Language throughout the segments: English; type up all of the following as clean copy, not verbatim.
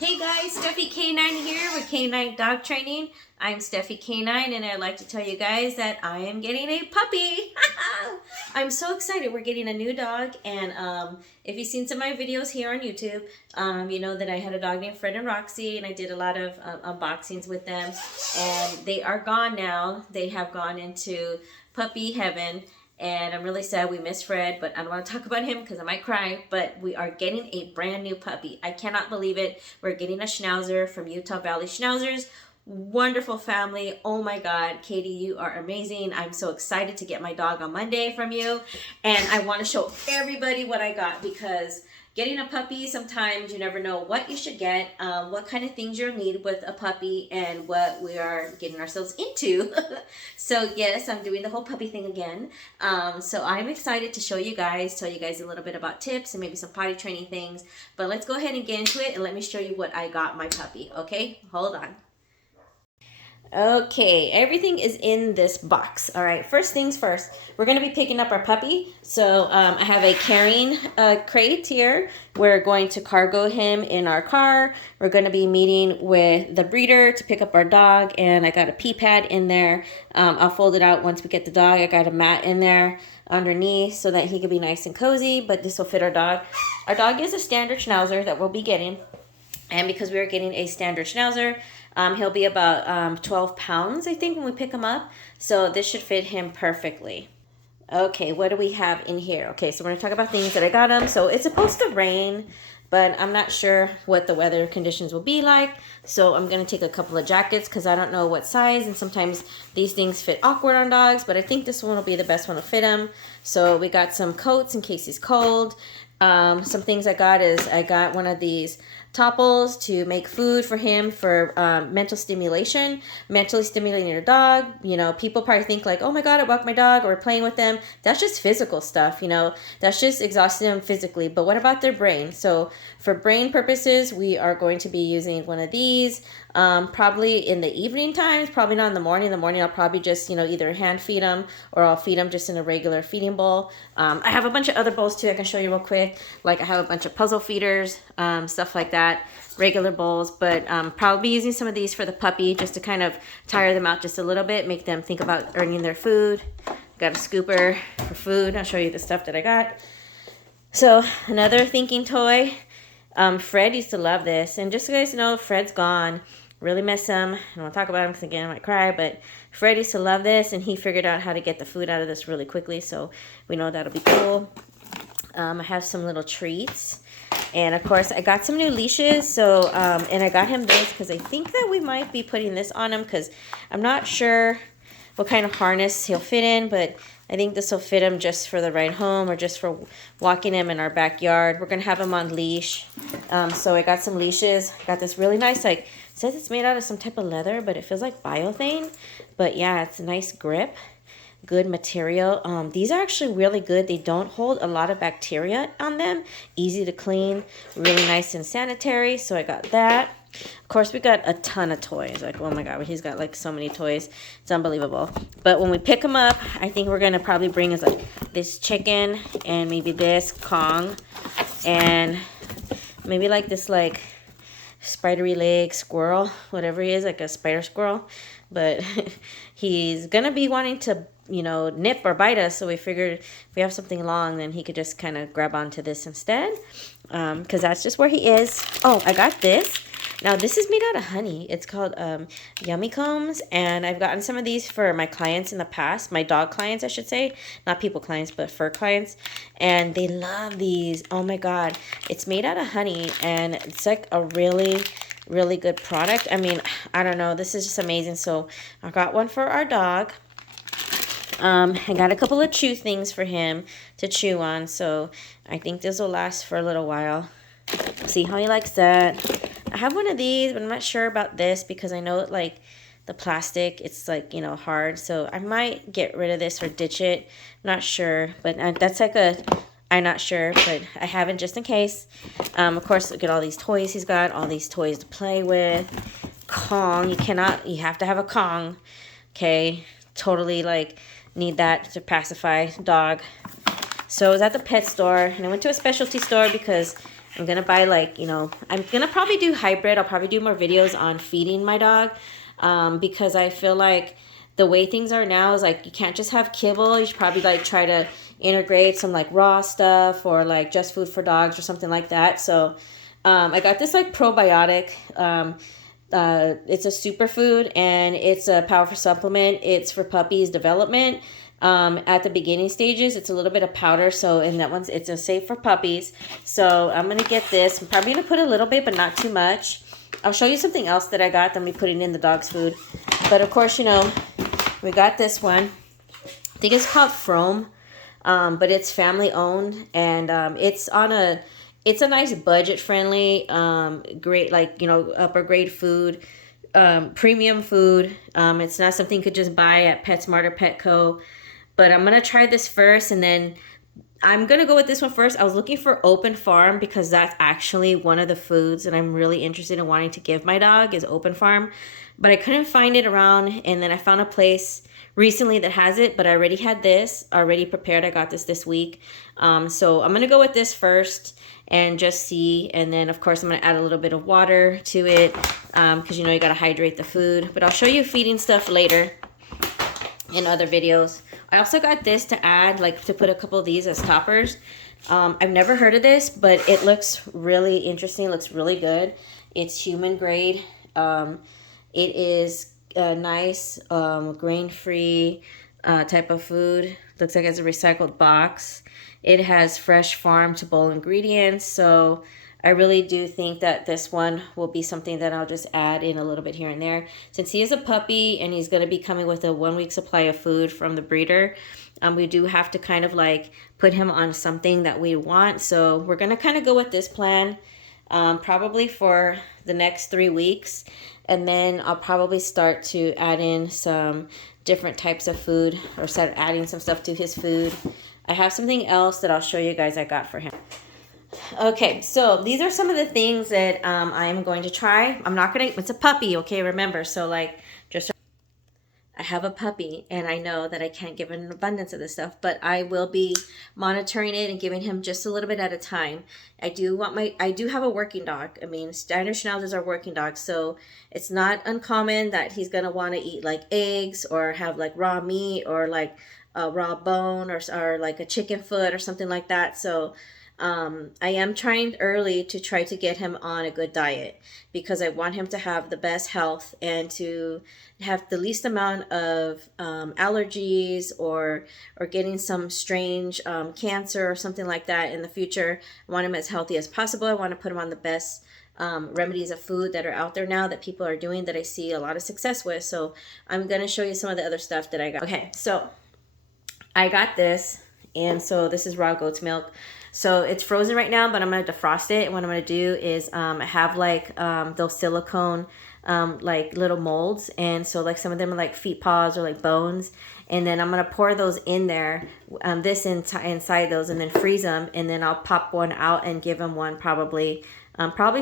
Hey guys, Steffi K9 here with K9 Dog Training. I'm Steffi K9 and I'd like to tell you guys that I am getting a puppy. I'm so excited. We're getting a new dog, and if you've seen some of my videos here on YouTube, you know that I had a dog named Fred and Roxy, and I did a lot of unboxings with them, and they are gone now. They have gone into puppy heaven. And I'm really sad we missed Fred, but I don't want to talk about him because I might cry. But we are getting a brand new puppy. I cannot believe it. We're getting a Schnauzer from Utah Valley Schnauzers. Wonderful family. Oh my God, Katie, you are amazing. I'm so excited to get my dog on Monday from you. And I want to show everybody what I got, because getting a puppy, sometimes you never know what you should get, what kind of things you'll need with a puppy, and what we are getting ourselves into. So yes, I'm doing the whole puppy thing again. So I'm excited to show you guys, tell you guys a little bit about tips and maybe some potty training things. But let's go ahead and get into it, and let me show you what I got my puppy. Okay, hold on. Okay, everything is in this box. All right, first things first, we're going to be picking up our puppy. So I have a carrying crate here. We're going to cargo him in our car. We're going to be meeting with the breeder to pick up our dog, and I got a pee pad in there. I'll fold it out once we get the dog. I got a mat in there underneath so that he could be nice and cozy, but this will fit our dog. Our dog is a standard Schnauzer that we'll be getting. And because we are getting a standard Schnauzer, he'll be about 12 pounds, I think, when we pick him up. So this should fit him perfectly. Okay, what do we have in here? Okay, so we're going to talk about things that I got him. So it's supposed to rain, but I'm not sure what the weather conditions will be like. So I'm going to take a couple of jackets because I don't know what size. And sometimes these things fit awkward on dogs, but I think this one will be the best one to fit him. So we got some coats in case he's cold. Some things I got is I got one of these topples to make food for him for mental stimulation, mentally stimulating your dog. You know, people probably think like, oh my God, I walk my dog or playing with them. That's just physical stuff, you know, that's just exhausting them physically. But what about their brain? So for brain purposes, we are going to be using one of these. Probably in the evening times, probably not in the morning. In the morning, I'll probably just, you know, either hand feed them or I'll feed them just in a regular feeding bowl. I have a bunch of other bowls too I can show you real quick. Like I have a bunch of puzzle feeders, stuff like that, regular bowls. But probably be using some of these for the puppy just to kind of tire them out just a little bit, make them think about earning their food. Got a scooper for food. I'll show you the stuff that I got. So another thinking toy. Fred used to love this. And just so you guys know, Fred's gone. Really miss him. I don't want to talk about him because again I might cry, but Fred used to love this, and he figured out how to get the food out of this really quickly, so we know that'll be cool. I have some little treats, and of course I got some new leashes. So and I got him this because I think that we might be putting this on him because I'm not sure what kind of harness he'll fit in, but I think this will fit him just for the ride home or just for walking him in our backyard. We're going to have him on leash. So I got some leashes. I got this really nice, like, it says it's made out of some type of leather, but it feels like biothane. But yeah, it's a nice grip, good material. These are actually really good. They don't hold a lot of bacteria on them. Easy to clean, really nice and sanitary. So I got that. Of course, we got a ton of toys. Like, oh my God, he's got like so many toys. It's unbelievable. But when we pick him up, I think we're going to probably bring us like this chicken and maybe this Kong and maybe like this like spidery leg squirrel, whatever he is, like a spider squirrel. But he's going to be wanting to, you know, nip or bite us. So we figured if we have something long, then he could just kind of grab onto this instead. Because that's just where he is. Oh, I got this. Now, this is made out of honey. It's called Yummy Combs, and I've gotten some of these for my clients in the past, my dog clients, I should say. Not people clients, but fur clients, and they love these. Oh, my God. It's made out of honey, and it's like a really, really good product. I mean, I don't know. This is just amazing. So I got one for our dog. I got a couple of chew things for him to chew on, so I think this will last for a little while. See how he likes that. I have one of these, but I'm not sure about this because I know like the plastic, it's like, you know, hard. So I might get rid of this or ditch it. I'm not sure, but that's like I'm not sure, but I have it just in case. Of course, look at all these toys he's got, all these toys to play with. Kong, you have to have a Kong. Okay, totally like need that to pacify dog. So I was at the pet store, and I went to a specialty store because I'm gonna buy like, you know, I'm gonna probably do hybrid. I'll probably do more videos on feeding my dog, because I feel like the way things are now is like you can't just have kibble. You should probably like try to integrate some like raw stuff or like just food for dogs or something like that. So I got this like probiotic. It's a superfood and it's a powerful supplement. It's for puppies development. At the beginning stages, it's a little bit of powder. So in that one's, it's a safe for puppies. So I'm going to get this. I'm probably going to put a little bit, but not too much. I'll show you something else that I got. Then we put it in the dog's food. But of course, you know, we got this one. I think it's called Frome. But it's family owned and it's a nice budget friendly, great, like, you know, upper grade food, premium food. It's not something you could just buy at PetSmart or Petco. But I'm going to try this first and then I'm going to go with this one first. I was looking for Open Farm because that's actually one of the foods that I'm really interested in wanting to give my dog is Open Farm. But I couldn't find it around and then I found a place recently that has it, but I already had this already prepared. I got this week. So I'm going to go with this first and just see. And then of course I'm going to add a little bit of water to it because you know you got to hydrate the food. But I'll show you feeding stuff later in other videos. I also got this to add, like to put a couple of these as toppers. I've never heard of this, but it looks really interesting. It looks really good. It's human grade. It is a nice grain-free type of food. Looks like it's a recycled box. It has fresh farm to bowl ingredients. So I really do think that this one will be something that I'll just add in a little bit here and there. Since he is a puppy and he's going to be coming with a 1 week supply of food from the breeder, we do have to kind of like put him on something that we want. So we're going to kind of go with this plan probably for the next 3 weeks. And then I'll probably start to add in some different types of food or start adding some stuff to his food. I have something else that I'll show you guys I got for him. Okay, so these are some of the things that I'm going to try. I'm not going to, it's a puppy, okay, remember. So like, just, I have a puppy and I know that I can't give an abundance of this stuff, but I will be monitoring it and giving him just a little bit at a time. I do have a working dog. I mean, standard Schnauzers are working dogs, so it's not uncommon that he's going to want to eat like eggs or have like raw meat or like a raw bone or like a chicken foot or something like that. So I am trying early to try to get him on a good diet because I want him to have the best health and to have the least amount of allergies or getting some strange cancer or something like that in the future. I want him as healthy as possible. I want to put him on the best remedies of food that are out there now that people are doing that I see a lot of success with. So I'm going to show you some of the other stuff that I got. Okay, so I got this, and so this is raw goat's milk. So it's frozen right now, but I'm going to defrost it. And what I'm going to do is I have like those silicone like little molds. And so like some of them are like feet paws or like bones. And then I'm going to pour those in there, inside those, and then freeze them. And then I'll pop one out and give him one probably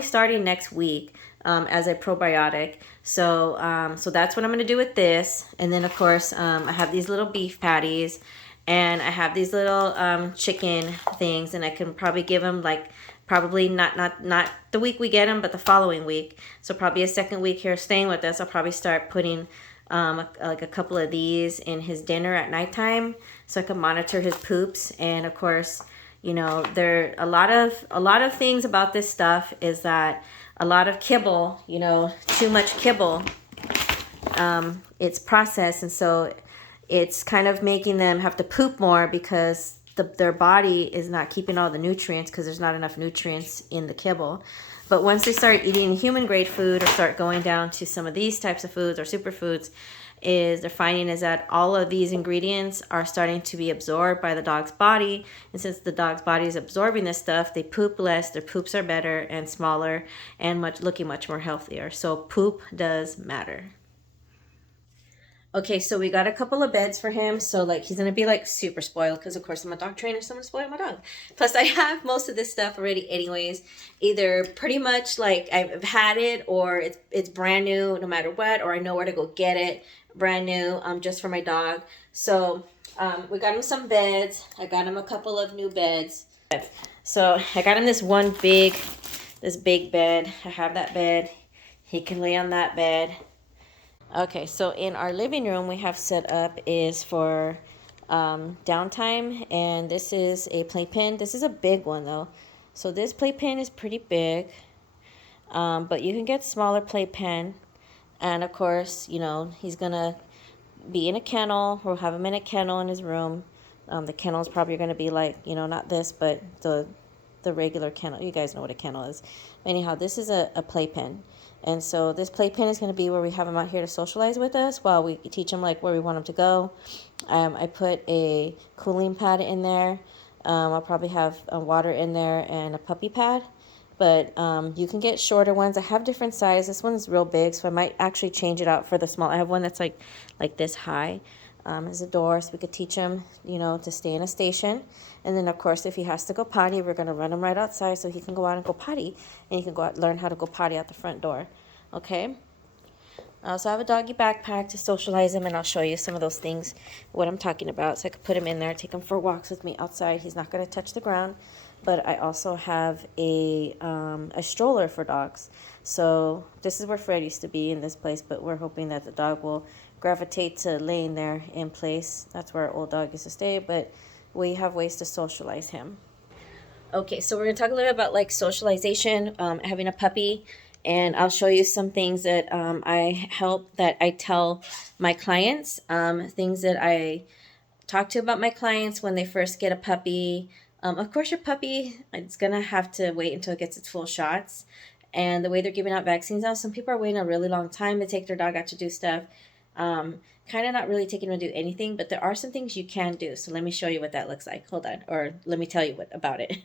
starting next week as a probiotic. So so that's what I'm going to do with this. And then of course I have these little beef patties. And I have these little chicken things, and I can probably give them like probably not the week we get them, but the following week. So probably a second week here staying with us. I'll probably start putting like a couple of these in his dinner at nighttime, so I can monitor his poops. And of course, you know, there a lot of things about this stuff is that a lot of kibble, you know, too much kibble, it's processed, and so it's kind of making them have to poop more because their body is not keeping all the nutrients because there's not enough nutrients in the kibble. But once they start eating human grade food or start going down to some of these types of foods or superfoods, they're finding is that all of these ingredients are starting to be absorbed by the dog's body. And since the dog's body is absorbing this stuff, they poop less, their poops are better and smaller and looking much more healthier. So poop does matter. Okay, so we got a couple of beds for him. So like he's gonna be like super spoiled because of course I'm a dog trainer, so I'm gonna spoil my dog. Plus I have most of this stuff already anyways. Either pretty much like I've had it or it's brand new no matter what, or I know where to go get it brand new just for my dog. So we got him some beds. I got him a couple of new beds. So I got him this big bed. I have that bed. He can lay on that bed. Okay, so in our living room, we have set up is for downtime, and this is a playpen. This is a big one though. So this playpen is pretty big, but you can get smaller playpen. And of course, you know, he's gonna be in a kennel. We'll have him in a kennel in his room. The kennel is probably going to be like, you know, not this, but the regular kennel. You guys know what a kennel is. Anyhow, this is a playpen. And so this playpen is going to be where we have him out here to socialize with us while we teach him like where we want him to go. I put a cooling pad in there. I'll probably have water in there and a puppy pad. But you can get shorter ones. I have different sizes. This one's real big, so I might actually change it out for the small. I have one that's like this high as a door, so we could teach him, you know, to stay in a station. And then, of course, if he has to go potty, we're going to run him right outside so he can go out and go potty, and he can go out learn how to go potty out the front door. Okay? I also have a doggy backpack to socialize him, and I'll show you some of those things, what I'm talking about. So I could put him in there, take him for walks with me outside. He's not going to touch the ground. But I also have a stroller for dogs. So this is where Fred used to be in this place, but we're hoping that the dog will gravitate to laying there in place. That's where our old dog used to stay, but we have ways to socialize him. Okay, so we're going to talk a little bit about like socialization, having a puppy, and I'll show you some things that I tell my clients, things that I talk to about my clients when they first get a puppy. Of course, your puppy, it's going to have to wait until it gets its full shots. And the way they're giving out vaccines now, some people are waiting a really long time to take their dog out to do stuff. Kind of not really taking them to do anything, but there are some things you can do. So let me show you what that looks like. Hold on. Or let me tell you about it.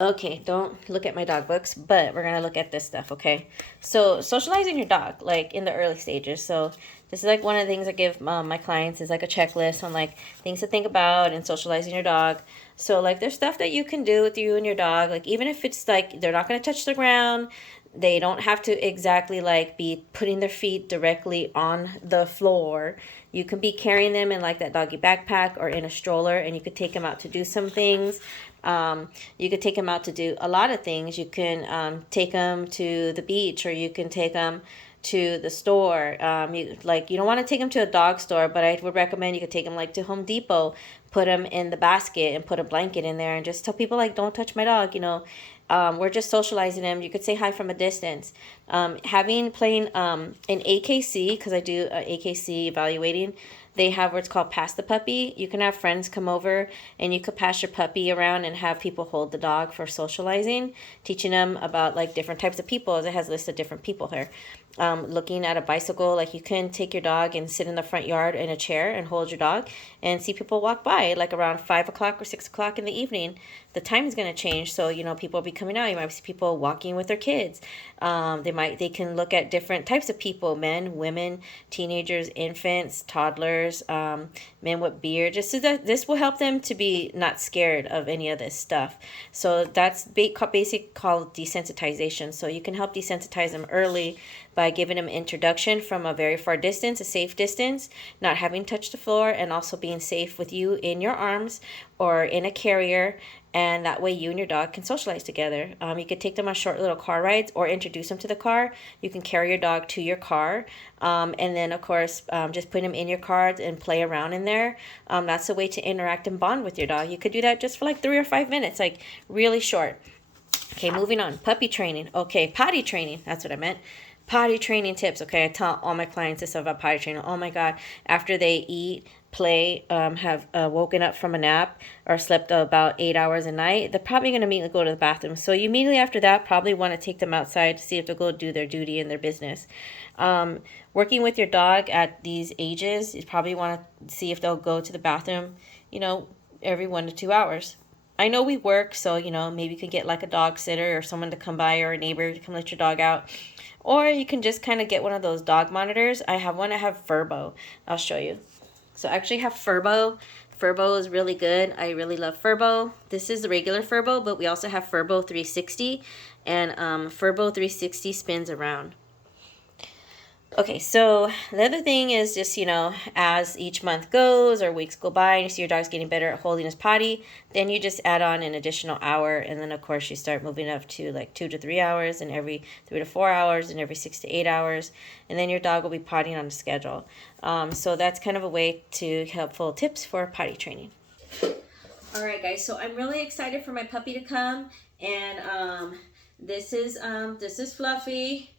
Okay, don't look at my dog books, but we're going to look at this stuff, okay? So socializing your dog, like in the early stages. So this is like one of the things I give my clients is like a checklist on like things to think about and socializing your dog. So like there's stuff that you can do with you and your dog. Like even if it's like they're not going to touch the ground, they don't have to exactly like be putting their feet directly on the floor. You can be carrying them in like that doggy backpack or in a stroller, and you could take them out to do some things. You could take them out to do a lot of things. You can take them to the beach, or you can take them to the store. You don't want to take them to a dog store, but I would recommend you could take them like to Home Depot, put them in the basket and put a blanket in there and just tell people like, don't touch my dog, you know. We're just socializing them. You could say hi from a distance. Playing in AKC, because I do AKC evaluating, they have what's called pass the puppy. You can have friends come over and you could pass your puppy around and have people hold the dog for socializing, teaching them about like different types of people. It has a list of different people here. Looking at a bicycle, like you can take your dog and sit in the front yard in a chair and hold your dog and see people walk by like around 5 o'clock or 6 o'clock in the evening. The time is going to change, so you know people will be coming out. You might see people walking with their kids. They can look at different types of people: men, women, teenagers, infants, toddlers, men with beard. Just so that this will help them to be not scared of any of this stuff. So that's basic called desensitization. So you can help desensitize them early by giving them introduction from a very far distance, a safe distance, not having touched the floor, and also being safe with you in your arms or in a carrier. And that way you and your dog can socialize together. You could take them on short little car rides or introduce them to the car. You can carry your dog to your car. And then, of course, just put them in your car and play around in there. That's a way to interact and bond with your dog. You could do that just for like 3 or 5 minutes, like really short. Okay, moving on. Puppy training. Okay, potty training. That's what I meant. Potty training tips. Okay, I tell all my clients this stuff about potty training. Oh my God. After they eat, play, have woken up from a nap or slept about 8 hours a night, they're probably going to immediately go to the bathroom. So you immediately after that probably want to take them outside to see if they'll go do their duty and their business. Working with your dog at these ages, you probably want to see if they'll go to the bathroom, you know, every 1 to 2 hours. I know we work, so, you know, maybe you can get like a dog sitter or someone to come by or a neighbor to come let your dog out. Or you can just kind of get one of those dog monitors. I have one. I have Furbo. I'll show you. So I actually have Furbo. Furbo is really good. I really love Furbo. This is the regular Furbo, but we also have Furbo 360. And Furbo 360 spins around. Okay, so the other thing is just, as each month goes or weeks go by and you see your dog's getting better at holding his potty, then you just add on an additional hour. And then, of course, you start moving up to like 2 to 3 hours and every 3 to 4 hours and every 6 to 8 hours. And then your dog will be pottying on a schedule. So that's kind of a way to helpful tips for potty training. All right, guys, so I'm really excited for my puppy to come. And this is Fluffy.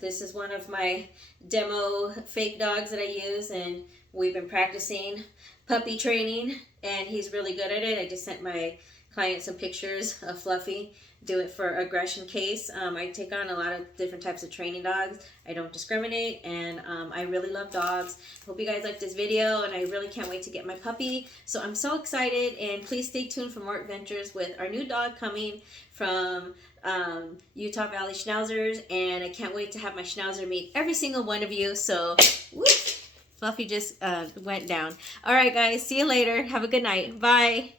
This is one of my demo fake dogs that I use, and we've been practicing puppy training, and he's really good at it. I just sent my client some pictures of Fluffy. Do it for aggression case. I take on a lot of different types of training dogs. I don't discriminate, and I really love dogs. Hope you guys like this video, and I really can't wait to get my puppy. So I'm so excited, and please stay tuned for more adventures with our new dog coming from Utah Valley Schnauzers, and I can't wait to have my Schnauzer meet every single one of you. So, whoop, Fluffy just went down. All right, guys, see you later. Have a good night. Bye.